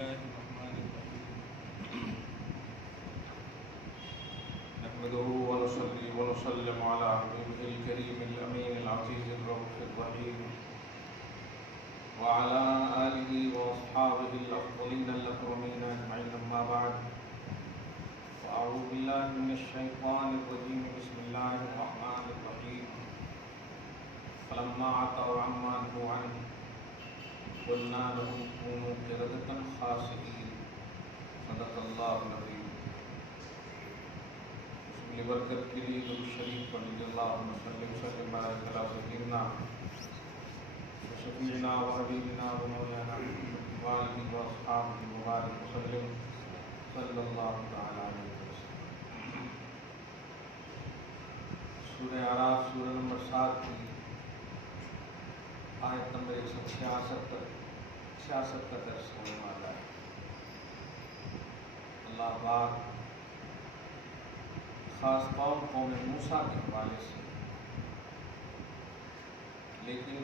الله الرحمن الرحيم نحمده ونصلي ونسلم على حبيبه الكريم الأمين العزيز الرؤوف الرحيم وعلى آله وأصحابه الأفضلين الأكرمين أجمعين أما بعد فأعوذ بالله من الشيطان الرجيم بسم الله الرحمن الرحيم فلما عتوا عما نهوا عنه قلنا لهم كونوا قردة خاسئين صدق الله العظيم. اس میں برکت کے لیے درود شریف پڑھ لیجیے. اللہم صلی وسلم علی سیدنا وشفیعنا وحبیبنا ومولانا محمد وآلہ واصحابہ وبارک وسلم صلی اللہ تعالی علیہ وسلم. سورہ اعراف سورہ نمبر 7 کی آیت نمبر 166 کا درس ہونے والا ہے. اللہ پاک خاص قوم موسیٰ کے حوالے سے لیکن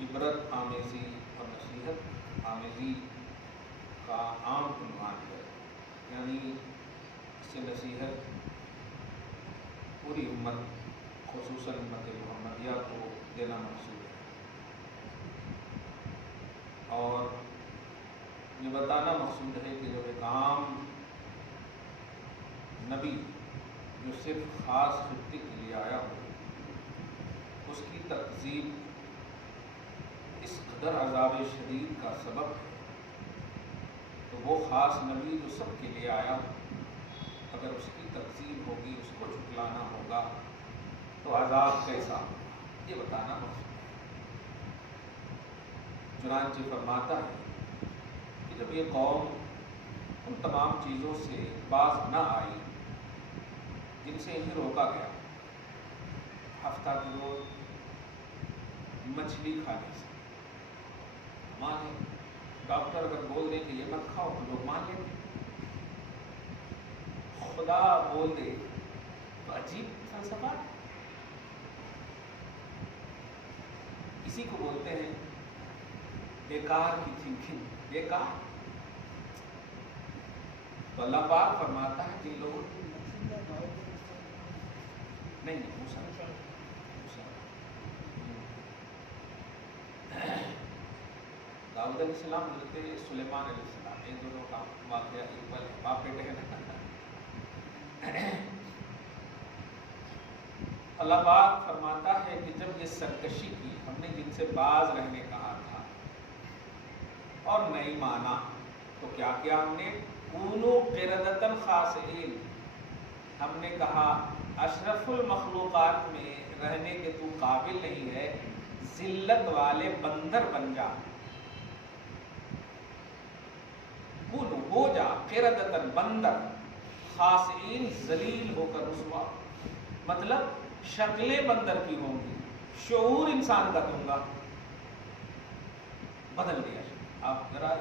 عبرت آمیزی اور نصیحت آمیزی کا عام عنوان ہے، یعنی اس سے نصیحت پوری امت خصوصاً امت محمدیہ کو دینا مقصود ہے، اور یہ بتانا مقصود ہے کہ جب ایک عام نبی جو صرف خاص خطے کے لیے آیا ہو اس کی تکذیب اس قدر عذاب شدید کا سبب ہے، تو وہ خاص نبی جو سب کے لیے آیا اگر اس کی تکذیب ہوگی، اس کو جھٹلانا ہوگا تو عذاب کیسا ہوگا، یہ بتانا مقصود ہے. چنانچہ فرماتا ہے کہ جب یہ قوم ان تمام چیزوں سے باز نہ آئی جن سے انہیں روکا گیا، ہفتہ کے روز مچھلی کھانے سے، مان لیں ڈاکٹر اگر بول دیں کہ یہ مت کھاؤ تو لوگ مان لیں گے، خدا بول دے تو عجیب فلسفہ ہے. اسی کو بولتے ہیں بیکار کی تھنکنگ. بیکار تو اللہ پاک فرماتا ہے جن لوگوں نہیں داؤد علیہ السلام حضرت سلیمان علیہ السلام، ان دونوں کا واقعہ اکبل ہے، باپ بیٹے ہیں. اللہ پاک فرماتا ہے کہ جب یہ سرکشی کی، ہم نے جن سے باز رہنے کہا تھا اور نہیں مانا، تو کیا کیا ہم نے؟ کونوا قردۃ خاسئین، ہم نے کہا اشرف المخلوقات میں رہنے کے تو قابل نہیں ہے، ذلت والے بندر بن جا. کونوا ہو جا قردۃ بندر، خاسئین ذلیل ہو کر رسوا. مطلب شکلیں بندر کی ہوں گی، شعور انسان کا دوں گا. بدل دیا. آپ ذرا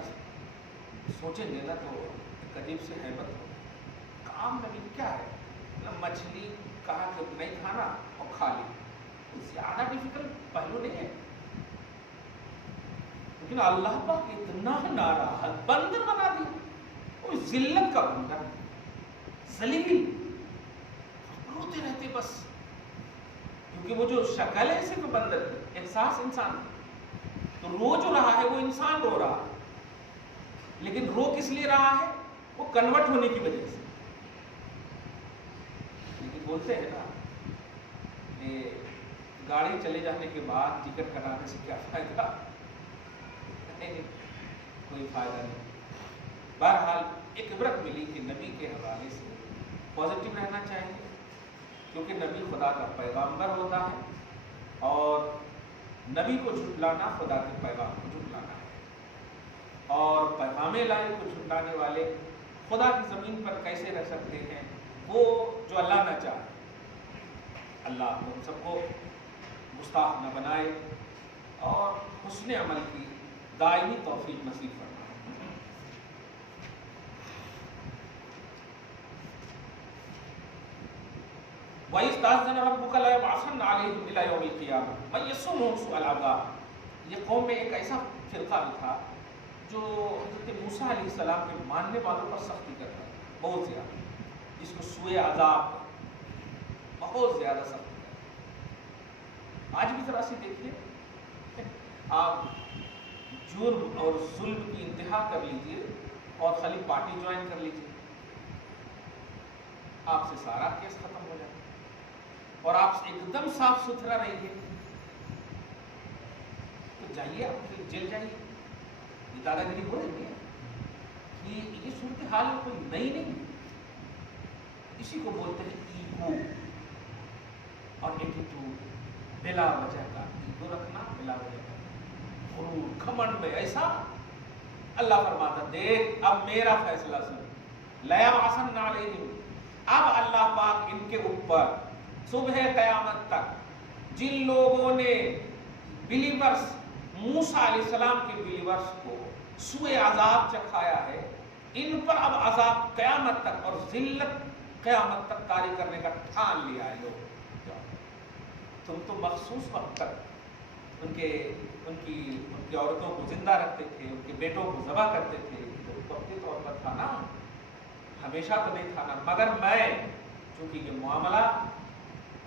سوچیں گے نا تو ایک عجیب سے حیبت ہو. کام نبی کیا ہے؟ مچھلی کہا کہ نہیں کھانا اور کھا لی، زیادہ ڈیفیکلٹ پہلو نہیں ہے. لیکن اللہ پاک اتنا ناراحت بندر بنا دیا، وہ ذلت کا بندر، ذلیل، روتے رہتے بس، کیونکہ وہ جو شکل ہے صرف بندر کی، احساس انسان کا. تو رو جو رہا ہے وہ انسان رو رہا ہے، لیکن رو کس لیے رہا ہے؟ وہ کنورٹ ہونے کی وجہ سے. لیکن بولتے ہیں نا کہ گاڑی چلے جانے کے بعد ٹکٹ کٹانے سے کیا فائدہ؟ کوئی فائدہ نہیں. بہرحال ایک عبرت ملی کہ نبی کے حوالے سے پازیٹیو رہنا چاہیے، کیونکہ نبی خدا کا پیغامبر ہوتا ہے اور نبی کو جھٹلانا خدا کے پیغام کو جھٹلانا ہے، اور پیغام الہی کو جھٹلانے والے خدا کی زمین پر کیسے رہ سکتے ہیں؟ وہ جو اللہ نہ چاہے. اللہ ہم سب کو گستاخ نہ بنائے اور حسن عمل کی دائمی توفیق نصیب فرمائے. وَإِذْ تَأَذَّنَ رَبُّكَ لَيَبْعَثَنَّ عَلَيْهِمْ إِلَى يَوْمِ الْقِيَامَةِ مَن يَسُومُهُمْ سُوءَ الْعَذَابِ. یہ قوم میں ایک ایسا فرقہ بھی تھا، جنہوں نے کہا کہ ہم نے کہا اشرف المخلوقات میں رہنے کے تو قابل نہیں ہے، ذلت والے بندر بن جا. کونوا ہو جا قردۃ بندر، خاسئین ذلیل ہو کر رسوا. مطلب شکلیں بندر کی ہوں گی، شعور انسان کا دوں گا. بدل گیا. آپ ذرا سوچیں گے نا تو ایک عجیب سے حیبت ہوگی. کام نبی کیا ہے؟ مچھلی کہا کہ نہیں کھانا اور کھا لی، زیادہ ڈیفیکلٹ پہلو نہیں ہے. جو حضرت موسیٰ علیہ السلام کے ماننے والوں پر سختی کرتا ہے بہت زیادہ، جس کو سوئے عذاب بہت زیادہ سختی کرتا ہے۔ آج بھی ذرا سی دیکھیے، آپ جرم اور ظلم کی انتہا کر لیجئے اور خالی پارٹی جوائن کر لیجئے، آپ سے سارا کیس ختم ہو جائے اور آپ ایک دم صاف ستھرا رہیے۔ تو جائیے، آپ جیل جائیے، یہ دادا گیری ہو رہی ہے کہ یہ صورتحال کوئی نئی نہیں ہے۔ اسی کو بولتے ہیں ایگو اور ایٹیٹیوڈ، بلا وجہ کا ایگو رکھنا، بلا وجہ کا غرور گھمنڈ میں ایسا۔ اللہ فرماتا دیکھ اب میرا فیصلہ سن، لیبعثن علیہم، اب اللہ پاک ان کے اوپر صبح قیامت تک جن لوگوں نے بلیورز موسیٰ علیہ السلام کے بلیورز کو سوء عذاب چکھایا ہے، ان پر اب عذاب قیامت تک اور ذلت قیامت تک طاری کرنے کا ٹھان لیا ہے لوگ۔ تم تو مخصوص وقت تک ان کی عورتوں کو زندہ رکھتے تھے، ان کے بیٹوں کو ذبح کرتے تھے، تو وقتی طور پر تھا نا، ہمیشہ تو نہیں تھا نا، مگر میں چونکہ یہ معاملہ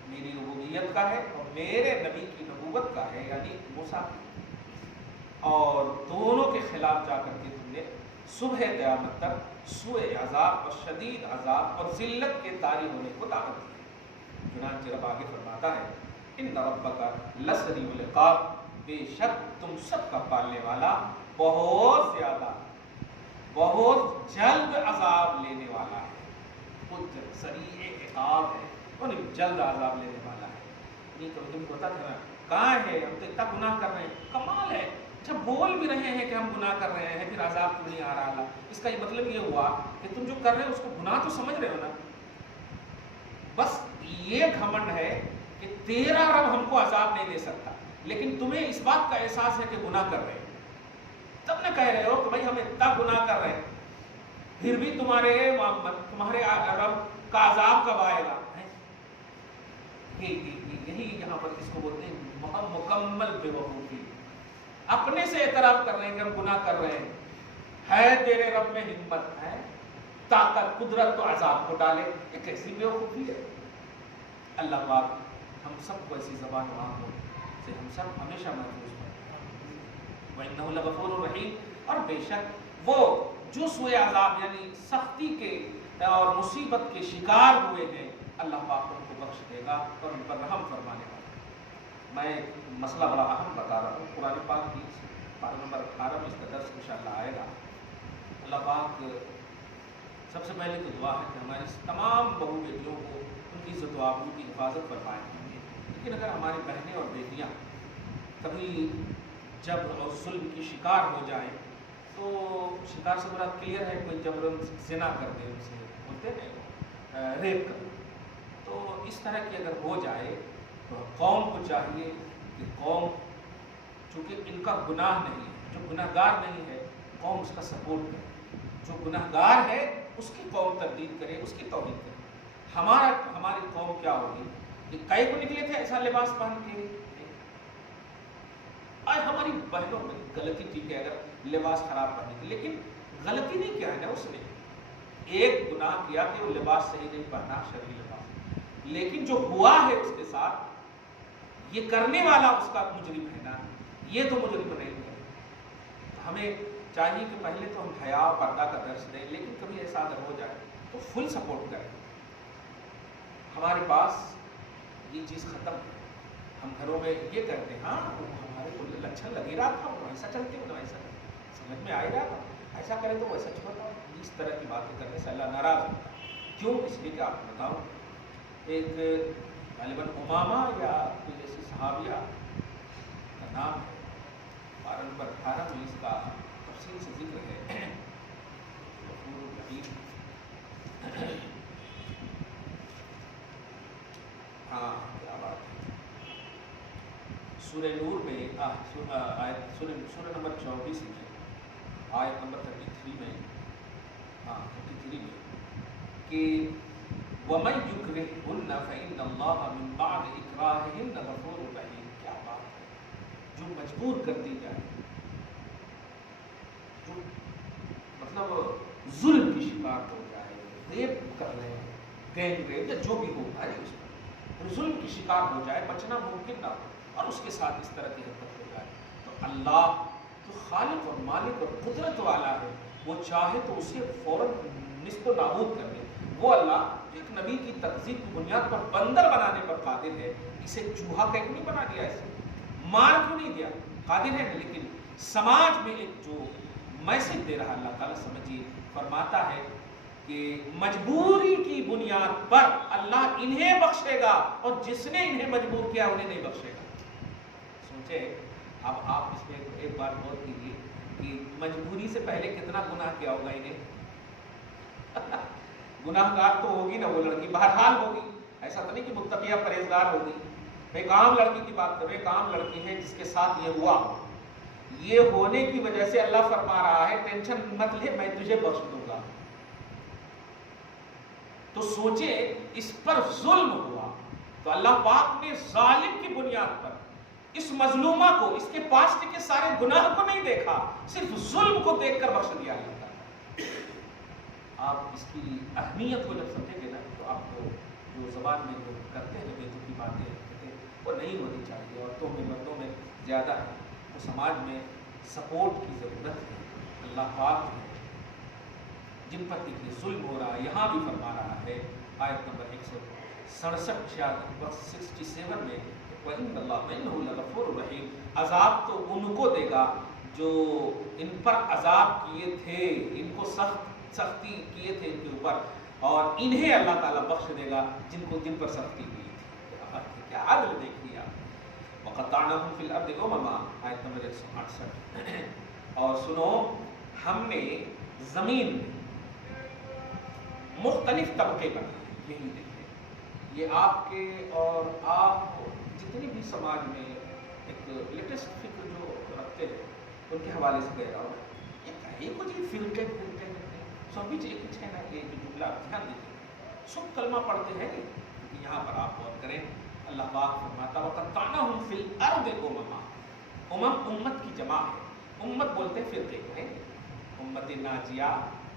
میری ربوبیت کا ہے اور میرے نبی کی نبوت کا ہے، یعنی موسیٰ کی، اور دونوں کے خلاف جا کر کے تم نے صبح قیامت تک سوء عذاب اور شدید عذاب اور ذلت کے طاری ہونے کو دعوت دی ہے۔ چنانچہ رب آگے فرماتا ہے ان ربک لسریع العقاب، بے شک تم سب کا پالنے والا بہت زیادہ بہت جلد عذاب لینے والا ہے۔ خود سریع عقاب ہے، انہیں جلد عذاب لینے والا ہے۔ نہیں تو تم کو پتا تھا کہاں ہے، ہم تو اتنا گناہ کر رہے ہیں، کمال ہے جب بول بھی رہے ہیں کہ ہم گناہ کر رہے ہیں پھر عذاب کیوں نہیں آ رہا اللہ؟ اس کا یہ مطلب یہ ہوا کہ تم جو کر رہے ہو اس کو گناہ تو سمجھ رہے ہو نا، بس یہ گھمنڈ ہے کہ تیرا رب ہم کو عذاب نہیں دے سکتا، لیکن تمہیں اس بات کا احساس ہے کہ گناہ کر رہے ہیں، تب نہ کہہ رہے ہو کہ بھائی ہم اتنا گناہ کر رہے ہیں پھر بھی تمہارے رب کا عذاب کب آئے گا؟ یہی یہاں پر اس کو بولتے ہیں مکمل بے وقوفی، اپنے سے اعتراف کر رہے ہیں کہ ہم گناہ کر رہے ہیں۔ ہے تیرے رب میں ہمت ہے، طاقت، قدرت تو عذاب کو ڈالے، یہ کیسی بے وقوفی ہے؟ اللہ پاک ہم سب کو ایسی زبان وہاں سے ہم سب ہمیشہ محفوظ کریں۔ وَإِنَّهُ لَغَفُورٌ رَحِيمٌ، اور بے شک وہ جو سوء عذاب یعنی سختی کے اور مصیبت کے شکار ہوئے ہیں، اللہ پاک ان کو بخش دے گا اور ان پر رحم فرمانے والا۔ میں ایک مسئلہ بڑا اہم بتا رہا ہوں، قرآن پاک کی پارہ نمبر 18 میں اس کا درس انشاءاللہ آئے گا۔ اللہ پاک سب سے پہلے تو دعا ہے کہ ہماری تمام بہو بیٹیوں کو ان کی عزت و آبرو کی حفاظت فرمائے، لیکن اگر ہماری بہنیں اور بیٹیاں کبھی جبر اور ظلم کی شکار ہو جائیں تو شکار سے بڑا کلیئر ہے، کوئی جبرن زنا کر دے، ان سے بولتے ہیں ریپ کر دے، تو اس طرح کی اگر ہو جائے تو قوم کو چاہیے کہ قوم چونکہ ان کا گناہ نہیں ہے، جو گناہ گار نہیں ہے قوم اس کا سپورٹ کرے، جو گناہ گار ہے اس کی قوم تردید کرے، اس کی توہین کرے۔ ہماری قوم کیا ہوگی کہ کئی کو نکلے تھے ایسا لباس پہن کے، اور ہماری بہنوں میں غلطی ٹھیک ہے اگر لباس خراب پہنے کی، لیکن غلطی نہیں کیا ہے نا اس نے، ایک گناہ کیا کہ وہ لباس صحیح نہیں پہنا، شرعی لباس، لیکن جو ہوا ہے اس کے ساتھ یہ کرنے والا اس کا مجرم ہے نا، یہ تو مجرم نہیں ہے۔ ہمیں چاہیے کہ پہلے تو ہم حیا پردہ کا درس دیں، لیکن کبھی ایسا اگر ہو جائے تو فل سپورٹ کریں۔ ہمارے پاس یہ چیز ختم ہے، ہم گھروں میں یہ کہتے ہیں ہاں ہمارے کو لچھن لگے رہا تھا، وہ ایسا چلتے ہو، ایسا سمجھ میں آ ہی رہا تھا، ایسا کرے تو ویسا چھوڑتا ہوں، اس طرح کی باتیں کرنے سے اللہ ناراض ہوتا ہے۔ کیوں؟ اس لیے کہ آپ کو بتاؤں، ایک غالباً امامہ یا کوئی ایسی صحابیہ کا نام ہے، پارہ نمبر 18 میں اس کا تفصیل سے ذکر ہے۔ غفور الرحیم، ہاں کیا بات ہے، سورہ نور میں سورہ نمبر 24 میں آیت نمبر 33 میں، ہاں 33 میں کہ وَمَن يُكْرِهْهُنَّ فَإِنَّ اللَّهَ مِن بَعْدِ إِكْرَاهِهِنَّ غَفُورٌ رَحِيمٌ۔ کیا بات ہے، جو مجبور کر دی جائے، جو گینگ ریپ یا جو بھی ہو بھائی اس پر ظلم کی شکار ہو جائے، بچنا ممکن نہ ہو اور اس کے ساتھ اس طرح کی حرکت ہو جائے، تو اللہ جو خالق اور مالک اور قدرت والا ہے وہ چاہے تو اسے فوراً نست و نابود کر دے۔ وہ اللہ جو ایک نبی کی تکذیب کی بنیاد پر بندر بنانے پر قادر ہے، اسے چوہا کیوں نہیں بنا دیا، اسے مار کیوں نہیں دیا؟ قادر ہے، لیکن سماج میں ایک جو میسج دے رہا اللہ تعالیٰ سمجھیے، فرماتا ہے کہ مجبوری کی بنیاد پر اللہ انہیں بخشے گا اور جس نے انہیں مجبور کیا انہیں نہیں بخشے گا۔ سوچے اب آپ اس میں ایک بات غور کیجیے کہ مجبوری سے پہلے کتنا گناہ کیا ہوگا انہیں۔ گناہ گار تو ہوگی نا وہ لڑکی، بہرحال ہوگی، ایسا تو نہیں کہ متقیہ پرہیزگار ہوگی۔ ایک عام لڑکی کی بات کرو، ایک عام لڑکی ہے جس کے ساتھ یہ ہوا، یہ ہونے کی وجہ سے اللہ فرما رہا ہے ٹینشن مت لے، میں تجھے بخش دوں گا۔ تو سوچے اس پر ظلم ہوا تو اللہ پاک نے ظالم کی بنیاد پر اس مظلومہ کو، اس کے پاسٹ کے سارے گناہ کو نہیں دیکھا، صرف ظلم کو دیکھ کر بخش دیا اللہ تعالیٰ۔ آپ اس کی اہمیت کو جب سمجھیں گے نا تو آپ کو جو زبان میں جو کرتے ہیں بے تکی باتیں کہتے ہیں وہ نہیں ہونی چاہیے، عورتوں میں مردوں میں زیادہ ہے، تو سماج میں سپورٹ کی ضرورت ہے۔ اللہ پاک ہے جن پر دیکھیے ظلم ہو رہا ہے، یہاں بھی فرما رہا ہے آیت نمبر 167 میں وَإِنَّ اللَّهَ إِنَّهُ لَغَفُورٌ رَحِيمٌ، عذاب تو ان کو دے گا جو ان پر عذاب کیے تھے، ان کو سختی کیے تھے ان کے اوپر، اور انہیں اللہ تعالیٰ بخش دے گا جن پر سختی کی تھی۔ کیا عدل دیکھیے آپ۔ وَقَطَّعْنَاهُمْ فِي الْأَرْضِ أُمَمًا، آیت نمبر 168۔ اور سنو ہم نے زمین میں مختلف طبقے بنائے، یہی دیکھیں یہ آپ کے اور آپ جتنی بھی سماج میں ایک لیٹسٹ فکر جو رکھتے ہیں ان کے حوالے سے کہہ رہا ہوں، یہ کہیں کچھ فرقے سب بھی ایک ہے نا، یہ جو جملہ دھیان دیجیے، سب کلمہ پڑھتے ہیں کہ یہاں پر آپ غور کریں، اللہ پاک فرماتا وَقَطَّعْنَاهُمْ فِي الْأَرْضِ أُمَمًا، امت کی جمع ہے، امت بولتے ہیں فرقے کو، ہے امت ناجیہ،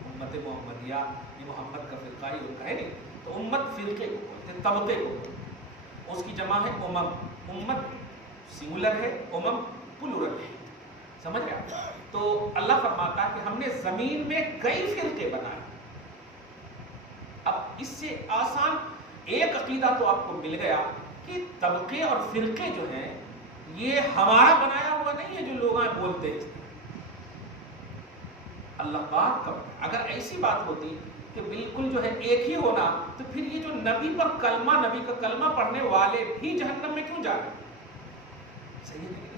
امت محمدیہ، یہ محمد کا فرقہ ہی ان کا ہے نہیں، تو امت فرقے کو بولتے ہیں، طبقے کو، اس کی جمع ہے امت سنگولر ہے، پلورل ہے، سمجھ گیا؟ تو اللہ فرماتا ہے کہ ہم نے زمین میں کئی فرقے بنائے۔ اب اس سے آسان ایک عقیدہ تو آپ کو مل گیا کہ طبقے اور فرقے جو ہیں یہ ہمارا بنایا ہوا نہیں ہے جو لوگ بولتے ہیں، اللہ پاک کا۔ اگر ایسی بات ہوتی کہ بالکل جو ہے ایک ہی ہونا تو پھر یہ جو نبی پر کلمہ، نبی کا کلمہ پڑھنے والے بھی جہنم میں کیوں جا رہے ہیں؟ صحیح نہیں ہے؟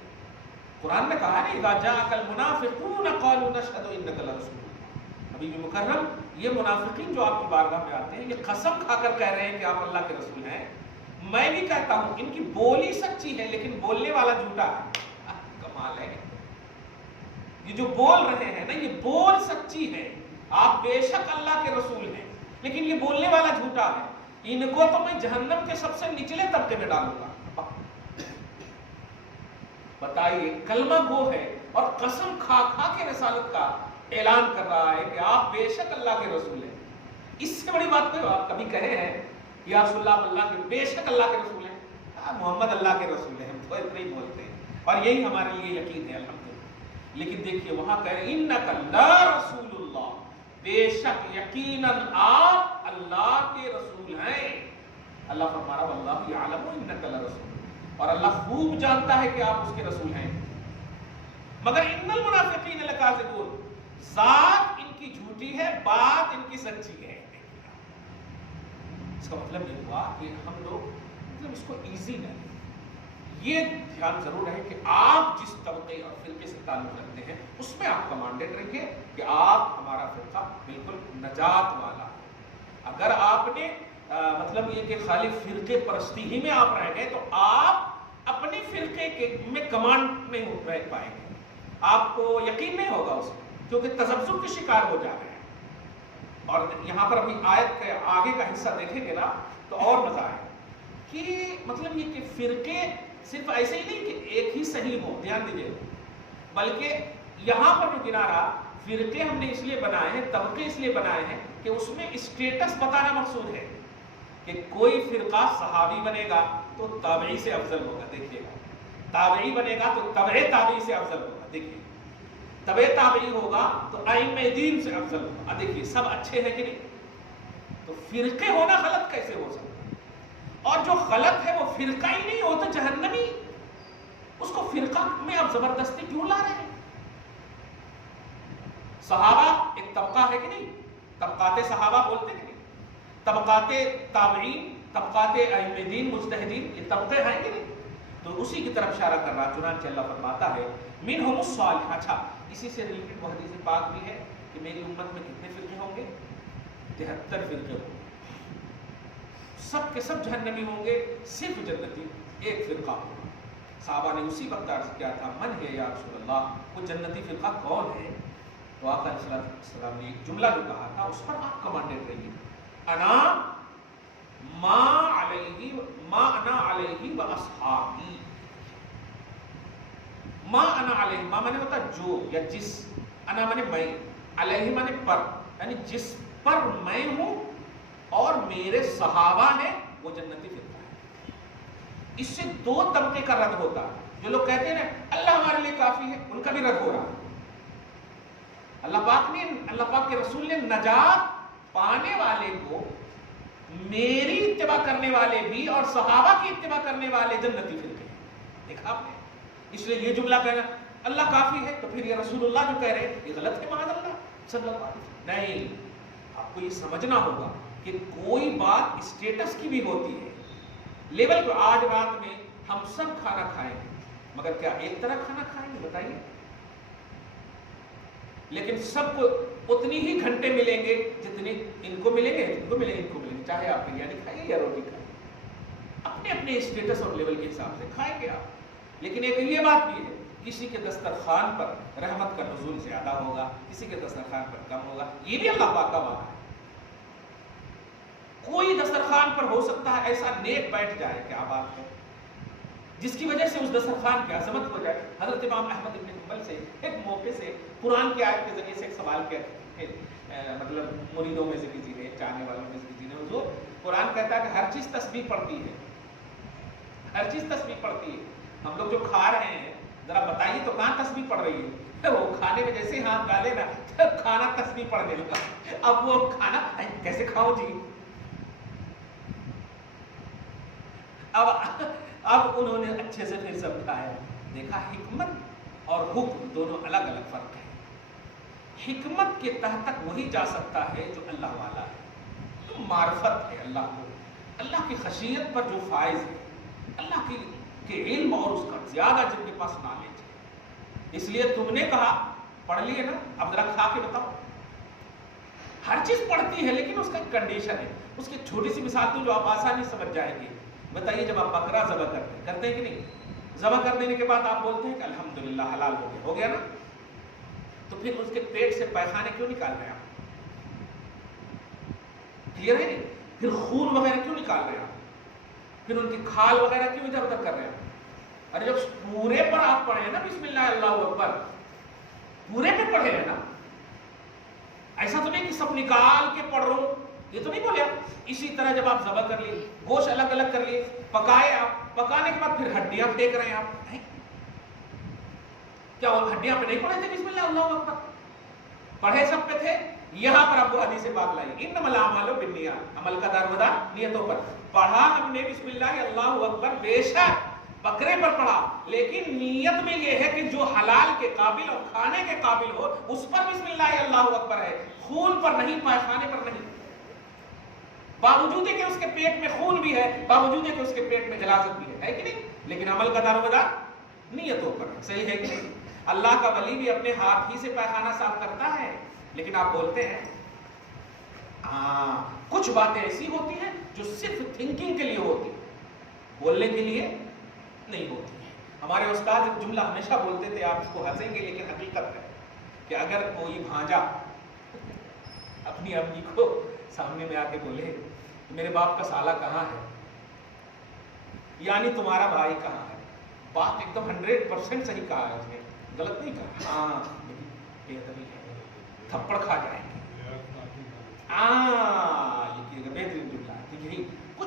قرآن نے کہا ہے اذا جاءک المنافقون قالوا نشهد انک لرسول اللہ، نبی مکرم یہ منافقین جو آپ کی بارگاہ میں آتے ہیں یہ قسم کھا کر کہہ رہے ہیں کہ آپ اللہ کے رسول ہیں، میں بھی کہتا ہوں ان کی بولی سچی ہے لیکن بولنے والا جھوٹا ہے۔ کمال ہے، یہ جو بول رہے ہیں نا یہ بول سچی ہے، آپ بے شک اللہ کے رسول ہیں لیکن یہ بولنے والا جھوٹا ہے، ان کو تو میں جہنم کے سب سے نچلے طبقے میں ڈالوں گا۔ بتائیے کلمہ گو ہے اور قسم کھا کھا کے رسالت کا اعلان کر رہا ہے کہ آپ بے شک اللہ کے رسول ہیں۔ اس سے بڑی بات کوئی آپ کبھی کہے ہیں یا رسول اللہ اللہ کے بے شک اللہ کے رسول ہیں؟ محمد اللہ کے رسول ہیں، ہم تو اتنا ہی بولتے ہیں اور یہی ہمارے لیے یقین ہے الحمدللہ۔ لیکن دیکھیے وہاں کہہ رہے انک لرسول اللہ، بے شک یقیناً آپ اللہ کے رسول ہیں۔ اللہ فرما رہا واللہ یعلم انک لرسول، اور اللہ خوب جانتا ہے کہ آپ اس کے رسول ہیں، مگر ان المنافقین لکاذبون، ذات ان کی جھوٹی ہے، بات ان کی سچی ہے۔ اس کا مطلب یہ ہوا کہ ہم لوگ اس کو ایزی نہ لیں، یہ دھیان ضرور ہے کہ آپ جس طبقے اور فرقے سے تعلق رکھتے ہیں اس میں آپ کمانڈیڈ رکھیں کہ آپ ہمارا فرقہ بالکل نجات والا ہے۔ اگر آپ نے مطلب یہ کہ خالی فرقے پرستی ہی میں آپ رہ گئے تو آپ اپنے فرقے میں کمانڈ نہیں رہ پائیں گے، آپ کو یقین نہیں ہوگا اس میں، کیونکہ تذبذب کے شکار ہو جا رہے ہیں۔ اور یہاں پر ابھی آیت کے آگے کا حصہ دیکھیں گے نا تو اور مزہ ہے کہ مطلب یہ کہ فرقے صرف ایسے ہی نہیں کہ ایک ہی صحیح ہو، دھیان دیجیے، بلکہ یہاں پر جو گنا رہا فرقے ہم نے اس لیے بنائے ہیں، طبقے اس لیے بنائے ہیں کہ اس میں اسٹیٹس بتانا مقصود ہے کہ کوئی فرقہ صحابی بنے گا تو تابعی سے افضل ہوگا، دیکھیے گا، تابعی بنے گا تو تبع تابعی سے افضل ہوگا، دیکھیے تبع تابعی ہوگا تو ائمہ دین سے افضل ہوگا، دیکھیے سب اچھے ہیں کہ نہیں؟ تو فرقے ہونا غلط کیسے ہو سکتا ہے؟ اور جو غلط ہے وہ فرقہ ہی نہیں ہوتا جہنمی، اس کو فرقہ میں اب زبردستی کیوں لا رہے ہیں؟ صحابہ ایک طبقہ ہے کہ نہیں؟ طبقات صحابہ بولتے ہیں کہ نہیں؟ طبقات تابعین، طبقات ائمہ دین مجتہدین، یہ طبقے ہیں کہ نہیں؟ تو اسی کی طرف اشارہ کر رہا، چنانچہ اللہ فرماتا ہے منہم الصالح۔ اچھا، اسی سے ریلیٹڈ وہ حدیث پاک بھی ہے کہ میری امت میں کتنے فرقے ہوں گے؟ 73 فرقے ہوں گے، سب کے سب جہنمی ہوں گے، صرف جنتی ایک فرقہ ہوگا۔ صحابہ نے اسی وقت عرض کیا تھا من ہے یا رسول اللہ، وہ جنتی فرقہ کون ہے؟ تو آقا علیہ السلام نے ایک جملہ جو کہا تھا اس پر آپ کمانڈیڈ رہیے، انا ما انا علیہ و اصحابی۔ ما انا علیہ، ما مانے ہوتا جو یا جس، انا مانے میں، علیہ مانے پر، یعنی جس پر میں ہوں اور میرے صحابہ ہیں وہ جنتی فرقہ ہے۔ اس سے دو طبقے کا رد ہوتا ہے، جو لوگ کہتے ہیں نا اللہ ہمارے لیے کافی ہے، ان کا بھی رد ہو رہا ہے۔ اللہ پاک کے رسول نے نجات پانے والے کو میری اتباع کرنے والے بھی اور صحابہ کی اتباع کرنے والے جنتی فرقے ہیں، دیکھا آپ نے؟ اس لیے یہ جملہ کہنا اللہ کافی ہے تو پھر یہ رسول اللہ جو کہہ رہے ہیں یہ غلط ہے معاذ اللہ صلی اللہ علیہ وسلم۔ نہیں، آپ کو یہ سمجھنا ہوگا کہ کوئی بات اسٹیٹس کی بھی ہوتی ہے، لیول کو آج رات میں ہم سب کھانا کھائیں گے، مگر کیا ایک طرح کھانا کھائیں گے بتائیے؟ لیکن سب کو اتنی ہی گھنٹے ملیں گے جتنے ان کو ملیں گے، ان کو ملیں گے، ان کو ملیں گے، چاہے آپ بریانی کھائیے یا روٹی کھائیے، اپنے اپنے اسٹیٹس اور لیول کے حساب سے کھائیں گے آپ۔ لیکن ایک یہ بات بھی ہے، کسی کے دسترخوان پر رحمت کا نزول زیادہ ہوگا، کسی کے دسترخوان پر کم ہوگا، یہ بھی اللہ پاک کا وعدہ ہے۔ کوئی دسترخوان پر ہو سکتا ہے ایسا نیک بیٹھ جائے، کیا بات ہے، جس کی وجہ سے اس دسترخوان کی عظمت ہو جائے۔ حضرت امام احمد بن حنبل سے ایک موقع سے قرآن کی آیت کے ذریعے سے ایک سوال کیا، مطلب مریدوں میں سے کسی نے، چاہنے والوں میں سے کسی نے، حضور قرآن کہتا ہے کہ ہر چیز تسبیح پڑھتی ہے، ہر چیز تسبیح پڑھتی ہے، ہم لوگ جو کھا رہے ہیں ذرا بتائیے تو کہاں تسبیح پڑھ رہی ہے؟ وہ کھانے میں جیسے ہاتھ ڈالے نا کھانا تسبیح پڑھنے لگا، اب وہ کھانا کیسے کھاؤ جی؟ اب انہوں نے اچھے سے پھر سب کھایا، دیکھا حکمت اور حکم دونوں الگ الگ فرق ہے۔ حکمت کے تحت تک وہی جا سکتا ہے جو اللہ والا ہے، جو معرفت ہے اللہ کو، اللہ کی خشیت پر جو فائز ہے، اللہ کے علم اور اس کا زیادہ جن کے پاس نالج ہے۔ اس لیے تم نے کہا پڑھ لیے نا، اب ذرا کھا کے بتاؤ۔ ہر چیز پڑھتی ہے لیکن اس کا ایک کنڈیشن ہے۔ اس کی چھوٹی سی مثال دوں جو آپ آسانی سمجھ جائیں گے۔ بتائیے جب آپ بکرا ذبح کرتے ہیں کہ نہیں، ذبح کر دینے کے بعد آپ بولتے ہیں کہ الحمدللہ حلال ہو گیا نا، تو پھر اس کے پیٹ سے پیخانے کیوں نکال رہے ہیں آپ؟ کلیئر ہے نہیں؟ پھر خون وغیرہ کیوں نکال رہے ہیں آپ؟ پھر ان کی کھال وغیرہ کیوں ادھر ادھر کر رہے ہیں؟ ارے جب پورے پر آپ پڑھے ہیں نا بسم اللہ اللہ اکبر، پورے پہ پڑھے ہیں نا، ایسا تو نہیں کہ سب نکال کے پڑھ رہا ہوں، یہ تو نہیں بولے آپ۔ اسی طرح جب آپ ذبح کر لیے، گوشت الگ الگ کر لیے، پکائے آپ، پکانے کے بعد پھر ہڈیاں پھینک رہے ہیں آپ، کیا وہ ہڈیاں پہ نہیں پڑھے تھے بسم اللہ اللہ اکبر؟ پڑھے سب پہ تھے۔ یہاں پر آپ کو حدیث پاک لائی انما الاعمال بالنیات، عمل کا دارومدار نیتوں پر۔ پڑھا ہم نے بسم اللہ اللہ اکبر بے شک بکرے پر پڑھا، لیکن نیت میں یہ ہے کہ جو حلال کے قابل اور کھانے کے قابل ہو اس پر بسم اللہ اللہ اکبر ہے، خون پر نہیں، پائخانے پر نہیں، باوجود کہ اس کے پیٹ میں خون بھی ہے، باوجود کہ اس کے پیٹ میں غلاظت بھی ہے کہ نہیں؟ لیکن عمل کا دارومدار نیتوں پر ہے، صحیح ہے کہ نہیں؟ اللہ کا ولی بھی اپنے ہاتھ ہی سے پیخانہ صاف کرتا ہے، لیکن آپ بولتے ہیں ہاں کچھ باتیں ایسی ہوتی ہیں جو صرف تھنکنگ کے لیے ہوتی ہیں، بولنے کے لیے نہیں ہوتی ہیں۔ ہمارے استاد ایک جملہ ہمیشہ بولتے تھے، آپ اس کو ہنسیں گے لیکن حقیقت ہے، کہ اگر کوئی بھانجا اپنی امی کو سامنے میں آ کے بولے میرے باپ کا سالہ کہاں ہے، یعنی تمہارا بھائی کہاں ہے، بات ایک دم 100% صحیح کہا ہے اس نے، غلط نہیں کہا، ہاں بے ادبی ہے، تھپڑ کھا جائیں گے، یہ بہترین جملہ ہے۔ کچھ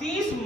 30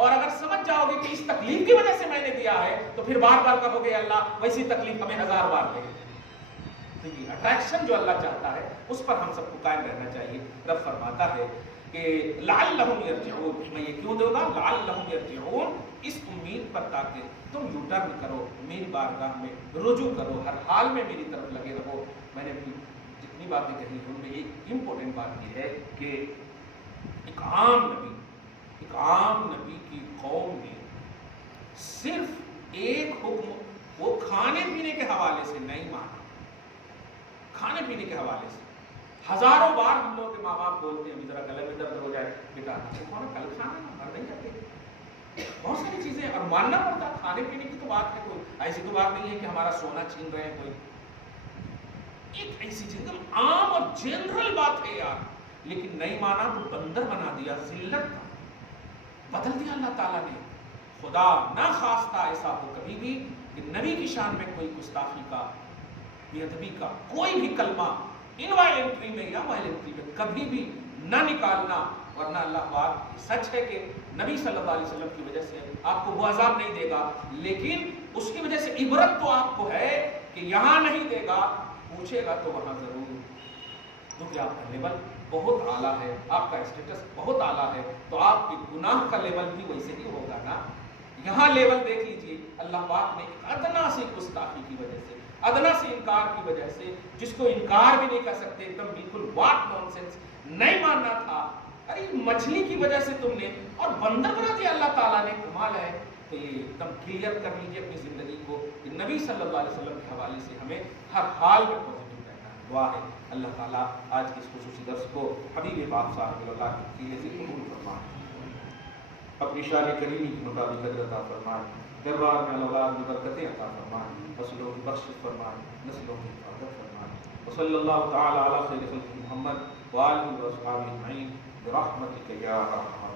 اور اگر سمجھ جاؤ گے کہ اس تکلیف کی وجہ سے میں نے دیا ہے تو پھر بار بار کہو گے اللہ ویسی تکلیف ہمیں 1000 بار دے۔ دیکھیے اٹریکشن جو اللہ چاہتا ہے اس پر ہم سب کو قائم رہنا چاہیے۔ رب فرماتا ہے کہ لعلہم یرجعون، میں یہ کیوں دوں گا لعلہم یرجعون، اس امید پر تاکہ تم یو ٹرن کرو، میری بارگاہ میں رجوع کرو، ہر حال میں میری طرف لگے رہو۔ میں نے بھی جتنی باتیں کہی ان میں ایک امپورٹنٹ بات یہ ہے کہ ایک عام نبی کی قوم نے صرف ایک حکم وہ کھانے پینے کے حوالے سے نہیں مانا۔ کھانے پینے کے حوالے سے ہزاروں بار ہم لوگ کے ماں باپ بولتے ہیں ابھی ذرا گلے میں درد ہو جائے بیٹا کھانا کل کھانا مر نہیں جاتے، بہت ساری چیزیں اور ماننا پڑتا۔ کھانے پینے کی تو بات ہے، کوئی ایسی تو بات نہیں ہے کہ ہمارا سونا چھین رہے ہیں کوئی، ایک ایسی چیز عام اور جنرل بات ہے یار، لیکن نہیں مانا تو بندر بنا دیا، ذلت کا بدل دیا اللہ تعالیٰ نے۔ خدا نہ خواستہ ایسا ہو کبھی بھی کہ نبی کی شان میں کوئی گستاخی کا، بے ادبی کا کوئی بھی کلمہ انوائلنٹری میں یا وائلنٹری میں کبھی بھی نہ نکالنا، ورنہ اللہ پاک سچ ہے کہ نبی صلی اللہ علیہ وسلم کی وجہ سے آپ کو وہ عذاب نہیں دے گا، لیکن اس کی وجہ سے عبرت تو آپ کو ہے کہ یہاں نہیں دے گا، پوچھے گا تو وہاں ضرور، کیونکہ آپ کا لیول بہت اعلیٰ ہے، آپ کا اسٹیٹس بہت اعلیٰ ہے، تو آپ کے گناہ کا لیول بھی ویسے ہی ہوگا نا۔ یہاں لیول دیکھ لیجئے، اللہ پاک نے ادنا سی گستاخی کی وجہ سے، ادنا سے انکار کی وجہ سے، جس کو انکار بھی نہیں کر سکتے، ایک دم بالکل واٹ نان سینس، نہیں ماننا تھا، ارے مچھلی کی وجہ سے تم نے اور بندر بنا دیا اللہ تعالیٰ نے، کمال ہے۔ تو یہ ایک دم کلیئر کر لیجیے اپنی زندگی کو کہ نبی صلی اللہ علیہ وسلم کے حوالے سے ہمیں ہر حال میں پازیٹیو رہنا ہے۔ دعا ہے اللہ تعالیٰ آج کے اس خصوصی درس کو حبیب پاک صاحب اللہ کے وسیلے سے قبول فرمائے، اپنی شان کریمی کے مطابق اجر عطا فرمائے، دربار میں اولاد میں برکتیں عطا فرمائے، فصلوں کی بخشش فرمائے، نسلوں کی حفاظت فرمائے۔ وصلی اللہ تعالی علی خیر خلق محمد وآلہ وصحبہ اجمعین برحمتک یا ارحم